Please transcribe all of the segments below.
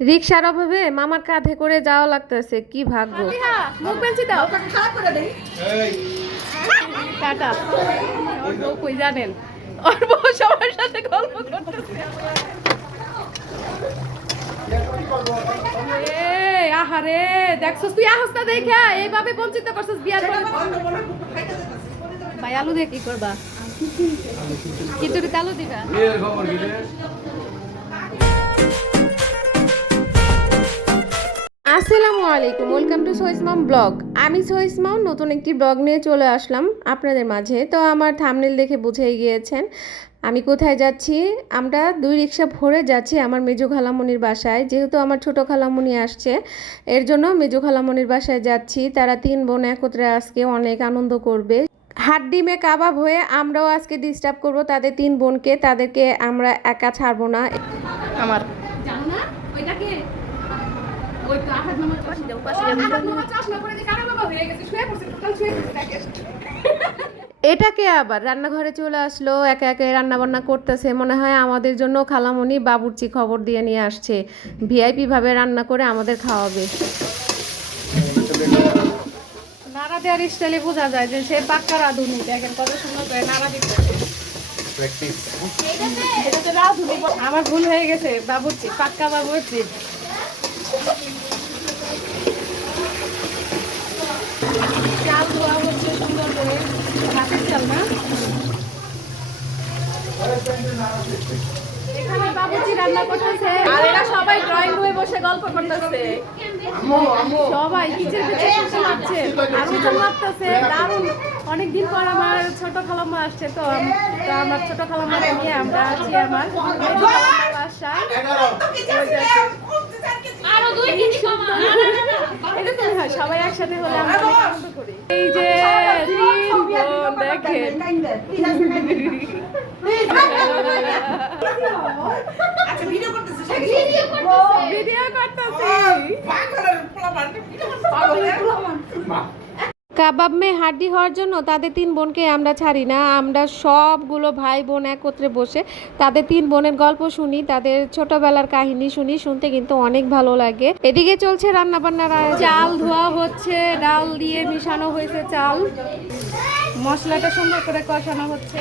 রিকশার অভাবে মামার কাঁধে করে যাওয়া লাগতেছে, কি ভাগ্য। মুখ বেঞ্চি দাও, টাটা। ওর বউ কই জানেন, ওর বউ সবার সাথে গল্প করতেছে। আহারে দেখছস তুই আহস না দেখা এইভাবে বঞ্চিত করছস বিয়ার পরে। ভাই আলু দিয়ে কি করবা? খিচুড়ি আলু দিবা? আসসালামু আলাইকুম, ওয়েলকাম টু সোহিসমাম ব্লগ। আমি সোহিসমাম নতুন একটি ব্লগ নিয়ে চলে আসলাম আপনাদের মাঝে। তো আমার থাম্বনেল দেখে বুঝেই গিয়েছেন আমি কোথায় যাচ্ছি। আমরা দুই রিক্সা ভরে যাচ্ছি আমার মেজো খালামণির বাসায়। যেহেতু আমার ছোট খালামণি আসছে, এর জন্য মেজো খালামণির বাসায় যাচ্ছি। তারা তিন বোন একত্রে আজকে অনেক আনন্দ করবে। হাত ডিমে কাবাব হয়ে আমরাও আজকে ডিস্টার্ব করব তাদের তিন বোনকে। তাদেরকে আমরা একা ছাড়বো না। আমার জানো না ওইটাকে এটাকে আবার রান্নাঘরে চলে আসলো, একে একে রান্না বান্না করতেছে। মনে হয় আমাদের জন্য খালামণি বাবুর্চি খবর দিয়ে নিয়ে আসছে, ভিআইপি ভাবে রান্না করে আমাদের খাওয়াবে। নাড়া দেওয়ার স্টাইলে বোঝা যায় যে সে পাক্কা রাঁধুনি। দেখেন কত সুন্দর করে নাড়া দিচ্ছে। আমার ভুল হয়ে গেছে, বাবুর্চি পাক্কা বাবুর্চি। চাল ধোয়া হচ্ছে সুন্দর করে, হাতের চাল না। এখানে বাবুর্চি রান্না করতেছে আর এরা সবাই ড্রয়িং রুমে বসে গল্প করতেছে। সবাই কিচেন কিচেন লাগছে আর উঠে লাগতেছে দারুণ। অনেকদিন পর আমার ছোট খালাম্মা আসছে, তো আমার ছোট খালাম্মাকে নিয়ে আমরা আছি আমার বাসায়। সবাই একসাথে হলে আমরা আনন্দ করি। এই যে দেখেন ভিডিও করতেছি। কাবাব মে হাড্ডি হওয়ার জন্য তাদের তিন বোনকে আমরা ছাড়ি না। আমরা সবগুলো ভাই বোন একত্রে বসে তাদের তিন বোনের গল্প শুনি, তাদের ছোটবেলার কাহিনী শুনি। শুনতে কিন্তু অনেক ভালো লাগে। এদিকে চলছে রান্না বান্নার, চাল ধোয়া হচ্ছে, ডাল দিয়ে মিশানো হয়েছে চাল, মশলাটা সুন্দর করে কষানো হচ্ছে।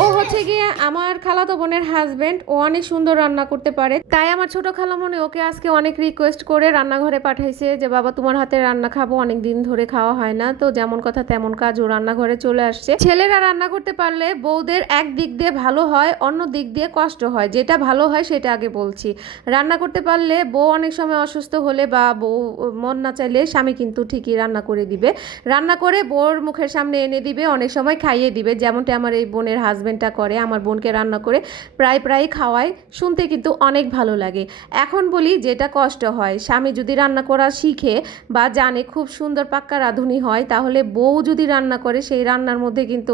ও হচ্ছে গিয়ে আমার খালাতো বোনের হাজবেন্ড। ও অনেক সুন্দর রান্না করতে পারে, তাই আমার ছোট খালামণি ওকে আজকে অনেক রিকোয়েস্ট করে রান্নাঘরে পাঠাইছে যে বাবা তোমার হাতে রান্না খাবো, অনেক দিন ধরে খাওয়া হয় না। তো যেমন কথা তেমন কাজ, ও রান্নাঘরে চলে আসছে। ছেলেরা রান্না করতে পারলে বউদের এক দিক দিয়ে ভালো হয়, অন্য দিক দিয়ে কষ্ট হয়। যেটা ভালো হয় সেটা আগে বলছি। রান্না করতে পারলে বউ অনেক সময় অসুস্থ হলে বা বউ মন না চাইলে স্বামী কিন্তু ঠিকই রান্না করে দিবে। রান্না করে বউর মুখের সামনে এনে দিবে, অনেক সময় খাইয়ে দিবে। যেমনটা আমার এই বোনের হাজবেন্ডটা করে, আমার বোনকে রান্না করে প্রায় খাওয়ায়। শুনতে কিন্তু অনেক ভালো লাগে। এখন বলি যেটা কষ্ট হয়, স্বামী যদি রান্না করা শিখে বা জানে, খুব সুন্দর পাক্কা রাঁধুনি হয়, তাহলে বউ যদি রান্না করে সেই রান্নার মধ্যে কিন্তু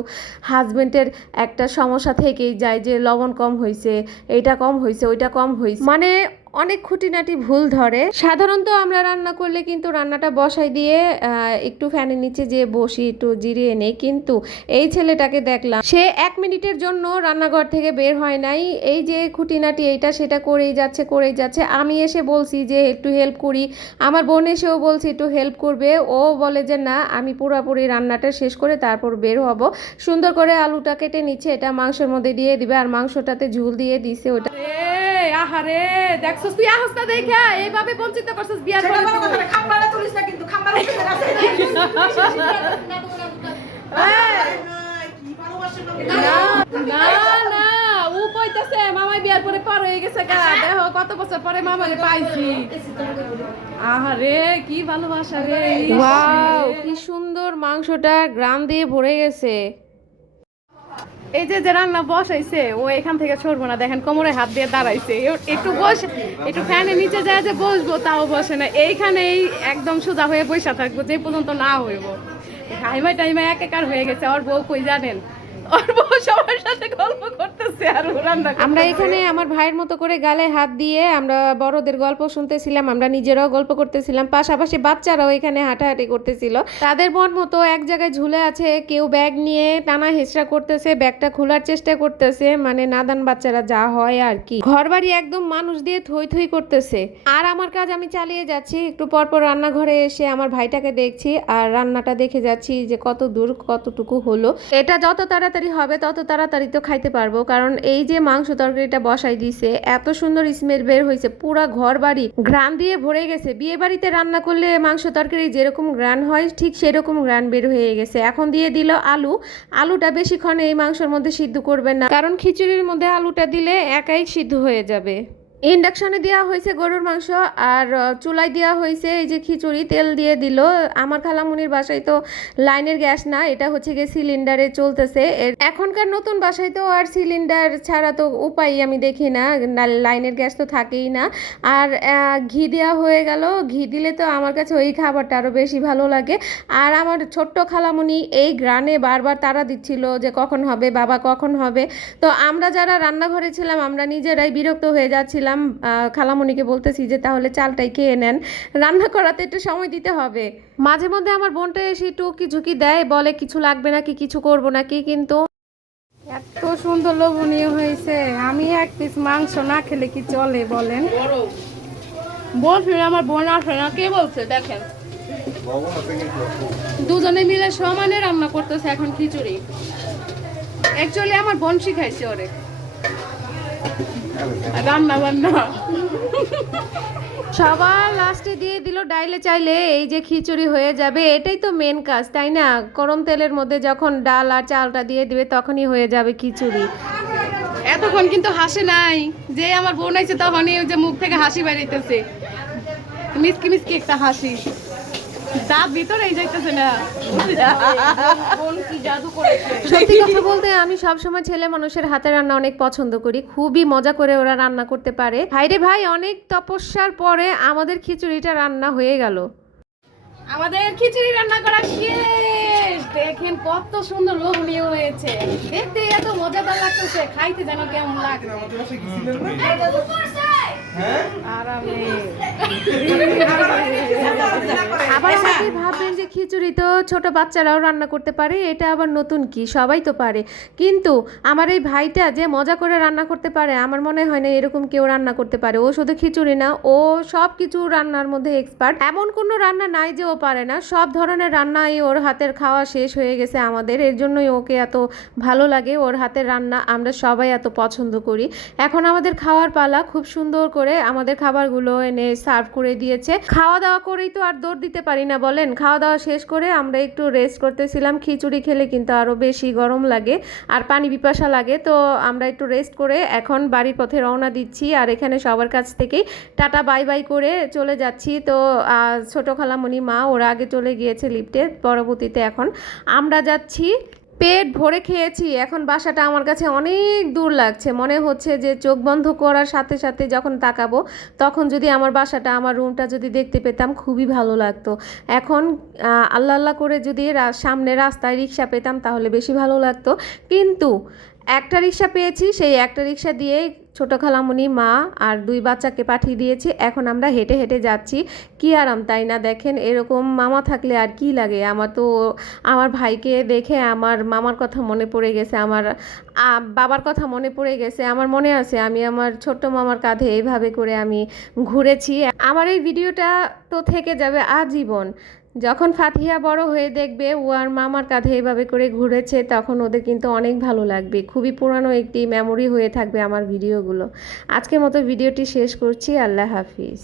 হাজবেন্ডের একটা সমস্যা থেকেই যায় যে লবণ কম হয়েছে, এইটা কম হয়েছে, ওইটা কম হয়েছে, মানে অনেক খুঁটিনাটি ভুল ধরে। সাধারণত আমরা রান্না করলে কিন্তু রান্নাটা বসাই দিয়ে একটু ফ্যানের নিচে যে বসি, একটু জিরিয়ে নেই। কিন্তু এই ছেলেটাকে দেখলাম সে 1 মিনিটের জন্য রান্নাঘর থেকে বের হয় নাই। এই যে খুঁটিনাটি এইটা সেটা করেই যাচ্ছে। আমি এসে বলছি যে একটু হেল্প করি, আমার বোন এসেও বলছি একটু হেল্প করবে। ও বলে যে না, আমি পুরোপুরি রান্নাটা শেষ করে তারপর বের হব। সুন্দর করে আলুটা কেটে নিচ্ছে, এটা মাংসের মধ্যে দিয়ে দিবে আর মাংসটাতে ঝুল দিয়ে দিছে। ওটা আহারে দেখছস তুই আহস না দেখা এইভাবে বঞ্চিত করছস বিয়ার পরে। খাম্বালা তুলিস না কিন্তু, খাম্বালা তুলে আছে। না না ও কইতাছে মামাই বিয়ার পরে পার হয়ে গেছে গা। দেখো কত বছর পরে মামারে পাইছি। আহারে কি ভালোবাসা রে। ওয়াও কি সুন্দর, মাংসটা গ্রাম দিয়ে ভরে গেছে। এই যে যে রান্না বসাইছে ও এখান থেকে সরবো না, দেখেন কোমরে হাত দিয়ে দাঁড়াইছে। একটু বসে, একটু ফ্যানের নিচে যায় যে বসবো তাও বসে না, এইখানেই একদম সোজা হয়ে বসে থাকবো যে পর্যন্ত না হইব। টাইমাই এক একার হয়ে গেছে। ওর বউ কই জানেন, আর বউ সবার সাথে গল্প করতেছে আর ও রান্না করতেছে। আমরা এখানে আমার ভাইয়ের মতো করে গালে হাত দিয়ে আমরা বড়দের গল্প শুনতেছিলাম, আমরা নিজেরাও গল্প করতেছিলাম, পাশাপাশি বাচ্চারাও এখানে হাঁটাহাঁটি করতেছিল। তাদের মন মতো এক জায়গায় ঝুলে আছে, কেউ ব্যাগ নিয়ে টানা হেঁচড়া করতেছে, ব্যাগটা খোলার চেষ্টা করতেছে, মানে নাদান বাচ্চারা যা হয় আর কি। ঘরবাড়ি একদম মানুষ দিয়ে থই থই করতেছে। আর আমার কাজ আমি চালিয়ে যাচ্ছি, একটু পরপর রান্নাঘরে এসে আমার ভাইটাকে দেখছি আর রান্নাটা দেখে যাচ্ছি যে কত দূর কতটুকু হলো। এটা যত তাড়াতাড়ি হবে তত তাড়াতাড়ি তো খাইতে পারবো, কারণ এই যে মাংস তরকারিটা বসাই দিছে এত সুন্দর স্মেল বের হয়েছে, পুরা ঘর বাড়ি ঘ্রাণ দিয়ে ভরে গেছে। বিয়ে বাড়িতে রান্না করলে মাংস তরকারি যেরকম ঘ্রাণ হয় ঠিক সেরকম ঘ্রাণ বের হয়ে গেছে। এখন দিয়ে দিল আলুটা বেশিক্ষণ এই মাংসের মধ্যে সিদ্ধ করবেন না, কারণ খিচুড়ির মধ্যে আলুটা দিলে একাই সিদ্ধ হয়ে যাবে। ইন্ডাকশনে দেওয়া হয়েছে গরুর মাংস আর চুলায় দেওয়া হয়েছে এই যে খিচুড়ি, তেল দিয়ে দিল। আমার খালামুনির বাসায় তো লাইনের গ্যাস না, এটা হচ্ছে গিয়ে সিলিন্ডারে চলতেছে। এখনকার নতুন বাসায় তো আর সিলিন্ডার ছাড়া তো উপায় আমি দেখি না, লাইনের গ্যাস তো থাকেই না। আর ঘি দেওয়া হয়ে গেল, ঘি দিলে তো আমার কাছে ওই খাবারটা আরও বেশি ভালো লাগে। আর আমার ছোট্ট খালামুনি এই গ্রানে বারবার তাড়া দিচ্ছিল যে কখন হবে বাবা, কখন হবে। তো আমরা যারা রান্নাঘরে ছিলাম আমরা নিজেরাই বিরক্ত হয়ে যাচ্ছিলাম। খালামণিকে বলতেছি যে তাহলে চালটাই খেয়ে নেন, রান্না করাতে একটু সময় দিতে হবে। মাঝে মধ্যে আমার বোনটা এসে টুকি ঝুঁকি দেয়, বলে কিছু লাগবে নাকি, কিছু করবো নাকি, কিন্তু এত সুন্দর লোভনীয় হয়েছে। আমি এক পিস মাংস না খেলে কি চলে বলেন? বলছি আমার বোন আসে না, কে বলছে? দেখেন দুজনে মিলে সমানে রান্না করতেছে এখন খিচুড়ি। অ্যাকচুয়ালি আমার বোন শিখাইছে ওরে রান্না বান্না। সবার লাস্টে দিয়ে দিল ডাইলে চাইলে এই যে খিচুড়ি হয়ে যাবে। এটাই তো মেন কাজ, তাই না? গরম তেলের মধ্যে যখন ডাল আর চালটা দিয়ে দিবে তখনই হয়ে যাবে খিচুড়ি। এতক্ষণ কিন্তু হাসে নাই, যে আমার বোন আইছে তখনই ওই যে মুখ থেকে হাসি বেরিয়েছে, মিসকি মিসকি একটা হাসি, দাঁত ভিতরেই যাইতেছে না। বোন কি জাদু করেছে। সত্যি কথা বলতে আমি সবসময় ছেলে মানুষের হাতে রান্না অনেক পছন্দ করি, খুবই মজা করে ওরা রান্না করতে পারে। ভাইরে ভাই, অনেক তপস্যার পরে আমাদের খিচুড়িটা রান্না হয়ে গেল। আমাদের খিচুড়ি রান্না করা শেষ। দেখেন কত সুন্দর লোভনীয় হয়েছে, দেখতে এত মজাদার লাগতেছে, খাইতে যেন কেমন লাগে। আবার অনেকেই ভাববেন যে খিচুড়ি তো ছোট বাচ্চারাও রান্না করতে পারে, এটা আবার নতুন কি, সবাই তো পারে। কিন্তু আমার এই ভাইটা যে মজা করে রান্না করতে পারে, আমার মনে হয় না এরকম কেউ রান্না করতে পারে। ও শুধু খিচুড়ি না, ও সব কিছু রান্নার মধ্যে এক্সপার্ট। এমন কোনো রান্না নাই যে ও পারে না, সব ধরনের রান্নাই ওর হাতের খাওয়া শেষ হয়ে গেছে আমাদের। এর জন্যই ওকে এত ভালো লাগে, ওর হাতের রান্না আমরা সবাই এত পছন্দ করি। এখন আমাদের খাওয়ার পালা, খুব সুন্দর করে আমাদের খাবারগুলো এনে সার্ভ করে দিয়েছে। খাওয়া দাওয়া করেই তো আর দৌড় দিতে পারি না বলেন। খাওয়া দাওয়া শেষ করে আমরা একটু রেস্ট করতেছিলাম। খিচুড়ি খেলে কিন্তু আরও বেশি গরম লাগে আর পানি পিপাসা লাগে, তো আমরা একটু রেস্ট করে এখন বাড়ির পথে রওনা দিচ্ছি। আর এখানে সবার কাছ থেকেই টাটা বাই বাই করে চলে যাচ্ছি। তো ছোট খালামণি মা ওরা আগে চলে গিয়েছে লিফটে, পরবর্তীতে এখন আমরা যাচ্ছি। পেট ভরে খেয়েছি, এখন বাসাটা আমার কাছে অনেক দূর লাগছে। মনে হচ্ছে যে চোখ বন্ধ করার সাথে সাথে যখন তাকাবো তখন যদি আমার বাসাটা, আমার রুমটা যদি দেখতে পেতাম খুবই ভালো লাগতো। এখন আল্লাহ আল্লাহ করে যদি সামনে রাস্তায় রিক্সা পেতাম তাহলে বেশি ভালো লাগতো। কিন্তু একটা রিক্সা পেয়েছি, সেই একটা রিক্সা দিয়ে ছোটো খালামণি মা আর 2 বাচ্চাকে পাঠিয়ে দিয়েছি। এখন আমরা হেঁটে হেঁটে যাচ্ছি, কি আরাম তাই না? দেখেন এরকম মামা থাকলে আর কি লাগে। আমার তো আমার ভাইকে দেখে আমার মামার কথা মনে পড়ে গেছে, আমার বাবার কথা মনে পড়ে গেছে। আমার মনে আছে আমি আমার ছোট্ট মামার কাঁধে এইভাবে করে আমি ঘুরেছি। আমার এই ভিডিওটা তো থেকে যাবে আজীবন। যখন ফাতিহা বড় হয়ে দেখবে ও আর মামার কাঁধে এভাবে করে ঘুরেছে তখন ওদের কিন্তু অনেক ভালো লাগবে। খুবই পুরানো একটি মেমোরি হয়ে থাকবে আমার ভিডিওগুলো। আজকের মতো ভিডিওটি শেষ করছি। আল্লাহ হাফিজ।